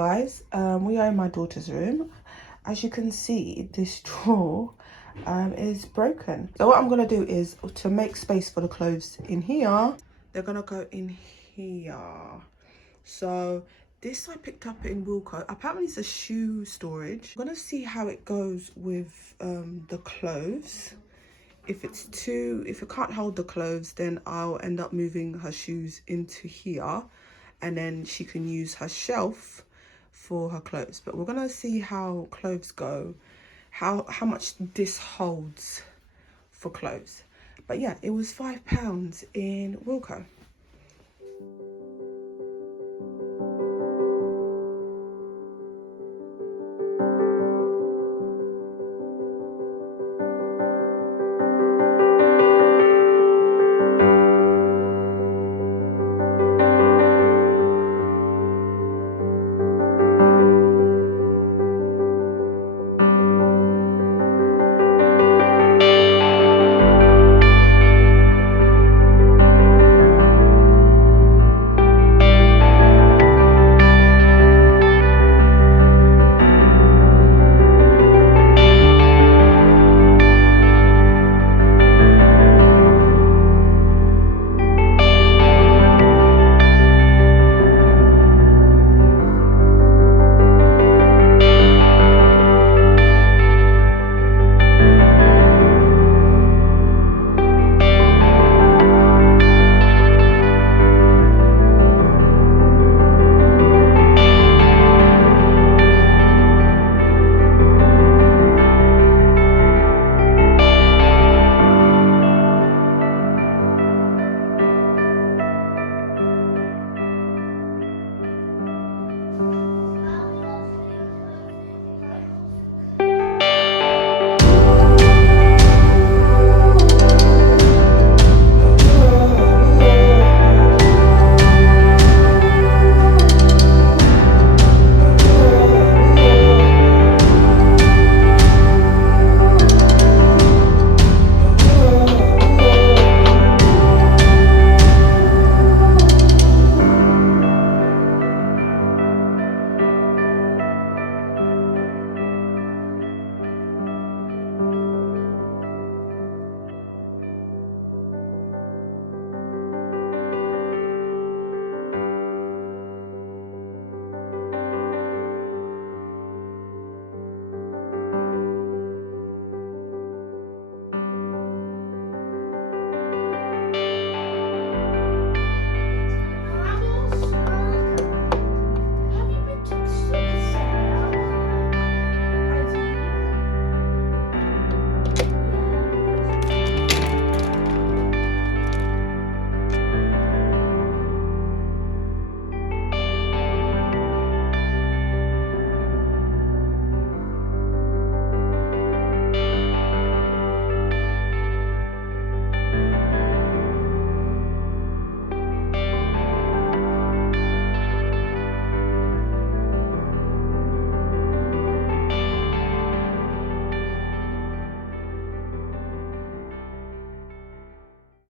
guys, we are in my daughter's room. As you can see, this drawer is broken. So what I'm gonna do is, to make space for the clothes in here, they're gonna go in here. So this I picked up in Wilko. Apparently it's a shoe storage. I'm gonna see how it goes with the clothes. If it can't hold the clothes, then I'll end up moving her shoes into here, and then she can use her shelf for her clothes. But we're gonna see how clothes go, how much this holds for clothes. But yeah, it was £5 in Wilko.